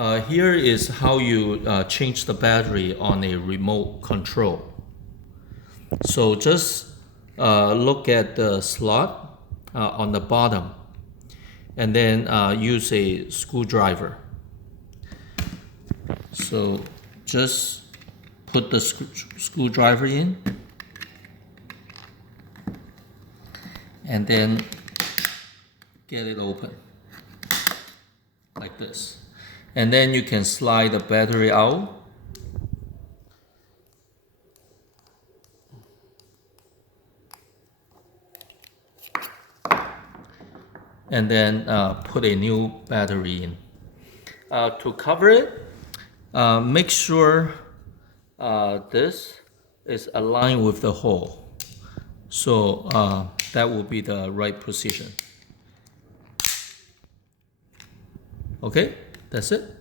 Here is how you change the battery on a remote control. So just look at the slot on the bottom and then use a screwdriver. So just put the screwdriver in and then get it open like this. And then you can slide the battery out. And then put a new battery in. To cover it, make sure this is aligned with the hole. So that will be the right position. Okay, that's it.